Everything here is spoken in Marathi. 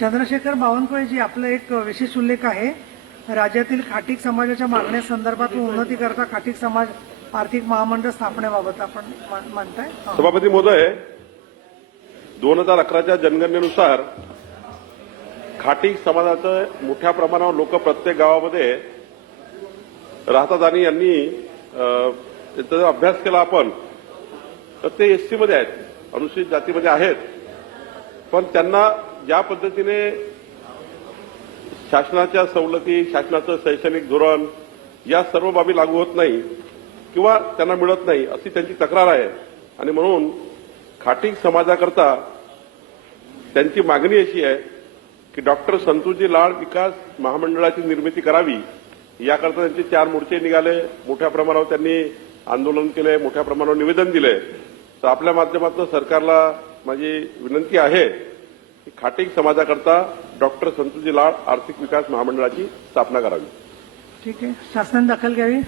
चंद्रशेखर बावनकुळेजी, आपला एक विशेष उल्लेख आहे राज्यातील खाटीक समाजाच्या मागण्यासंदर्भात उन्नतीकरता खाटीक समाज आर्थिक महामंडळ स्थापनेबाबत आपण म्हणताय. सभापती महोदय, 2011च्या जनगणनेनुसार खाटीक समाजाचं मोठ्या प्रमाणावर लोक प्रत्येक गावामध्ये राहतात आणि यांनी त्याचा अभ्यास केला आपण तर ते एससी मध्ये आहेत, अनुसूचित जातीमध्ये आहेत, पण त्यांना ज्या पद्धतीने शासनाच्या सवलती, शासनाचं शैक्षणिक धोरण या सर्व बाबी लागू होत नाही किंवा त्यांना मिळत नाही अशी त्यांची तक्रार आहे. आणि म्हणून खाटीक समाजाकरता त्यांची मागणी अशी आहे की डॉक्टर संतोषजी लाड विकास महामंडळाची निर्मिती करावी. याकरता त्यांचे 4 मोर्चे निघाले, मोठ्या प्रमाणावर त्यांनी आंदोलन केले, मोठ्या प्रमाणावर निवेदन दिले. तर आपल्या माध्यमातून सरकारला माझी विनंती आहे की खाटीक समाजाकरता डॉक्टर संतोषजी लाड आर्थिक विकास महामंडळाची स्थापना करावी. ठीक आहे, शासनाने दखल घ्यावी.